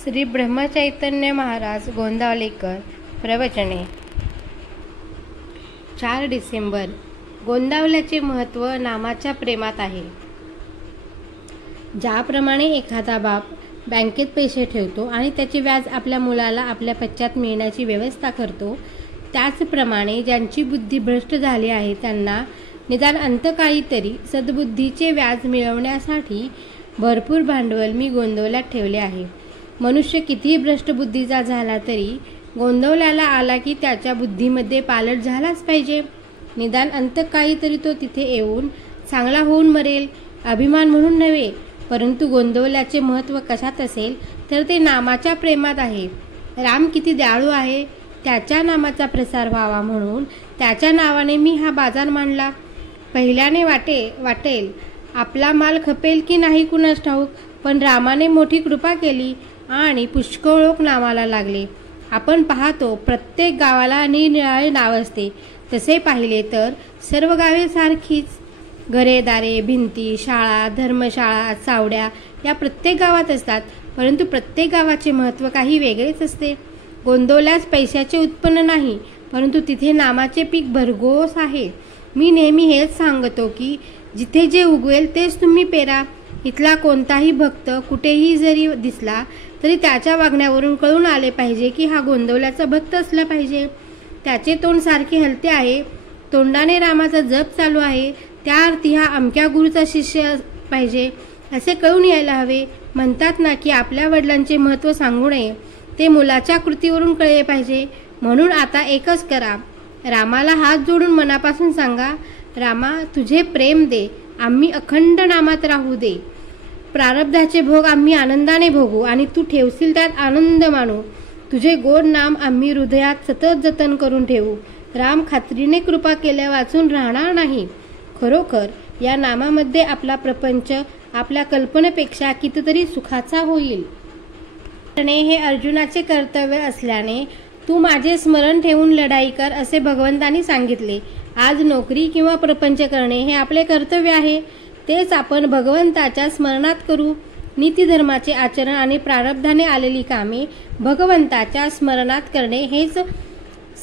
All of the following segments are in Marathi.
श्री ब्रह्मचैतन्य महाराज गोंदावलेकर प्रवचने 4 डिसेंबर। गोंदावल्याचे महत्त्व नामाच्या प्रेमात आहे। ज्याप्रमाणे एखादा बाप बँकेत पैसे ठेवतो आणि त्याचे व्याज आपल्या मुलाला आपल्या पश्चात मिळण्याची व्यवस्था करतो, त्याचप्रमाणे ज्यांची बुद्धी भ्रष्ट झाली आहे त्यांना निदान अंतकाळी तरी सद्बुद्धीचे व्याज मिळवण्यासाठी भरपूर भांडवल मी गोंदवल्यात ठेवले आहे। मनुष्य कितीही भ्रष्ट बुद्धीचा झाला तरी गोंदवल्याला आला की त्याच्या बुद्धीमध्ये पालट झालाच पाहिजे। निदान अंतकाळी तरी तो तिथे येऊन चांगला होऊन मरेल, अभिमान म्हणून नव्हे। परंतु गोंदवल्याचे महत्त्व कशात असेल तर ते नामाच्या प्रेमात आहे। राम किती दयाळू आहे, त्याच्या नामाचा प्रसार व्हावा म्हणून त्याच्या नावाने मी हा बाजार मांडला। पहिल्याने वाटेल आपला माल खपेल की नाही कुणास ठाऊक, पण रामाने मोठी कृपा केली आणि पुष्कळ लोक नावाला लागले। आपण पाहतो प्रत्येक गावाला निरनिराळे नाव असते। तसे पाहिले तर सर्व गावे सारखीच, घरे दारे भिंती शाळा धर्मशाळा चावड्या या प्रत्येक गावात असतात, परंतु प्रत्येक गावाचे महत्त्व काही वेगळेच असते। गोंदवल्यास पैशाचे उत्पन्न नाही, परंतु तिथे नामाचे पीक भरघोस आहे। मी नेहमी हेच सांगतो की जिथे जे उगवेल तेच तुम्ही पेरा। इथला कोणताही भक्त कुठेही जरी दिसला तरी त्याच्या वागण्यावरून कळून आले पाहिजे की हा गोंदवल्याचा भक्त असला पाहिजे। त्याचे तोंड सारखे हलते आहे, तोंडाने रामाचा जप चालू आहे, त्या अर्थी हा अमक्या गुरुचा शिष्य पाहिजे असे कळून यायला हवे। म्हणतात ना की आपल्या वडिलांचे महत्त्व सांगू नये, ते मुलाच्या कृतीवरून कळले पाहिजे। म्हणून आता एकच करा, रामाला हात जोडून मनापासून सांगा, रामा तुझे प्रेम दे, आम्ही अखंड नामात राहू दे। प्रारब्धाचे भोग आम्ही आनंदाने भोगू आणि तू ठेवशील त्यात आनंद मानू। तुझे गोड नाम आम्ही हृदयात सतत जतन करून ठेवू। राम खात्रीने कृपा केल्या वाचून राहणार नाही। खरोखर या नामामध्ये आपला प्रपंच आपल्या कल्पनेपेक्षा कितीतरी सुखाचा होईल। हे अर्जुनाचे कर्तव्य असल्याने तू माझे स्मरण ठेवून लढाई कर असे भगवंतांनी सांगितले। आज नोकरी किंवा प्रपंच करणे हे आपले कर्तव्य आहे, तेच आपण भगवंताच्या स्मरणात करू। नीतिधर्माचे आचरण आणि प्रारब्धाने आलेली कामे भगवंताच्या स्मरणात करणे हेच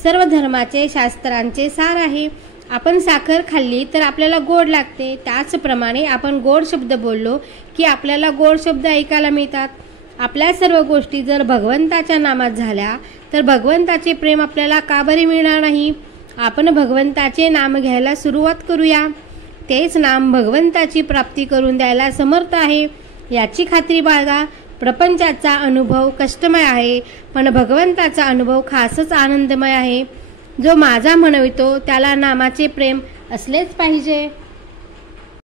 सर्व धर्माचे शास्त्रांचे सार आहे। आपण साखर खाल्ली तर आपल्याला गोड लागते, त्याचप्रमाणे आपण गोड शब्द बोललो की आपल्याला गोड शब्द ऐकायला मिळतात। आपल्या सर्व गोष्टी जर भगवंताच्या नामात झाल्या तर भगवंताचे प्रेम आपल्याला का बरे मिळणार नाही। आपण भगवंताचे नाम घ्यायला सुरुवात करूया, तेच नाम भगवंताची प्राप्ती करून द्यायला समर्थ आहे याची खात्री बाळगा। प्रपंचाचा अनुभव कष्टमय आहे, पण भगवंताचा अनुभव खासच आनंदमय आहे। जो माझा म्हणवितो त्याला नामाचे प्रेम असलेच पाहिजे।